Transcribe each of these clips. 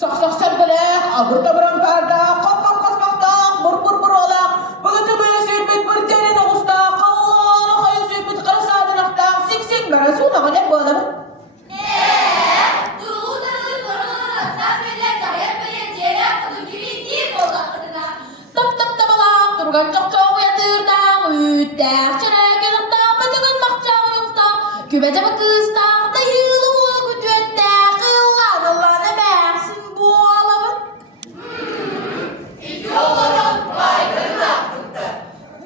Sak sak serpelek, abırta bırankarda, kap kap kasmaktak, bur bur bur olak, bıgıtı böyle söhbet bir terin oğuzda, kallağına kayı söhbet kırısa adınakta, sik sik bana suğuna kadar bu adamın. Tap tap tabalak, durgan çok çok yatırda, üttek çörek yanıkta, bıdıgın makçağı yoksa, kübece bakısta, dayılı ol güdüette, kıllan Allah demeksin bu alamın.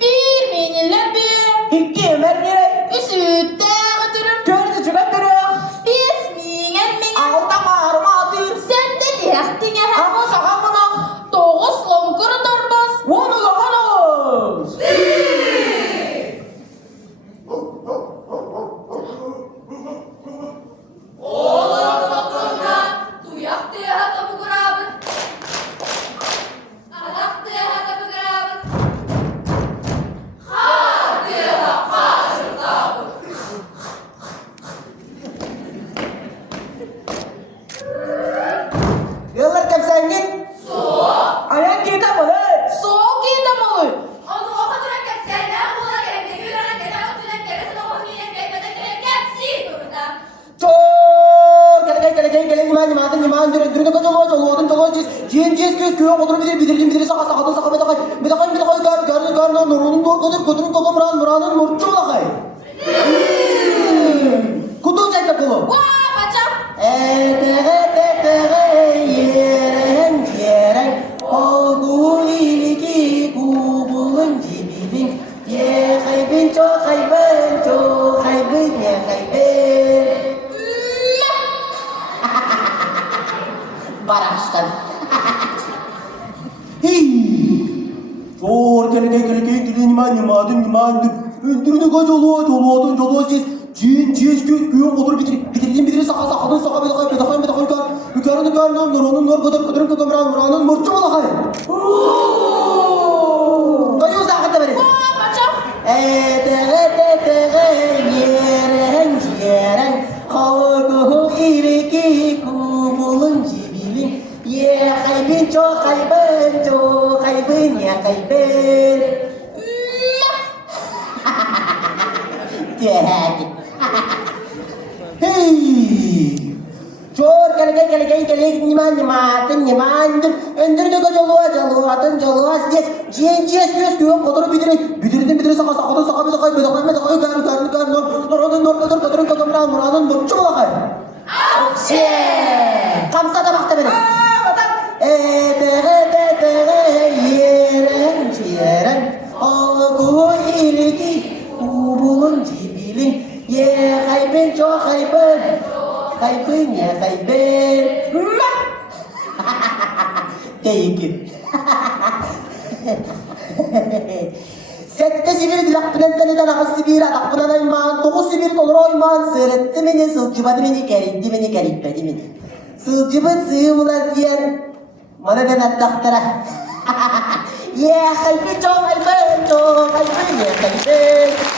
Bir miniller bir, iki mermire, üsütte götürür, gördü çöktürür, isminer mine, alta marmatır, sen de diyektin ya hem o sakamına, doğuz lonkuru torbaz, onu lakanız. Yıllar kapsan git. Ayak kita boleh. Soğuk kita boleh. Cor, kele nyiman dürüne kacol cis köz köy oturup bitirdim saka bedakay gar nurunun götürün muranın murcu olakay. Kutu çayta kulu. Wah, macam Yereng olgu iliki kubulun jibiling ye kaybin cho kaybin ye kaybin barastan Cor kele nyiman öndürünü colo cis köz köy oturup bitirdim saka bedakay gar nurunun götürün muranın murcu olakay. Kayu sakit verin. wah, macam Yereng kalgu iliki kubulun jibiling ye kaybin cho kaybin ye kaybin Dek. Hey. Cor kele nyiman öndürünü colo cis köz köy oturup bitirdim saka bedakay gar nurunun muranın murcu olakay. Kamsa da bakta benim. Yereng algu iliki kubulun jibiling ye kaybin cho kaybin ye kaybin Değik. Sette sibir dilak plantanıdan ağız sibir adak planayman dokuz sibir dolur oyman sırıttı meni sılcımadı meni keriptedi meni sılcıbıt sığımlar diyen bana ben atlaktara ye kaybin cho kaybin ye kaybin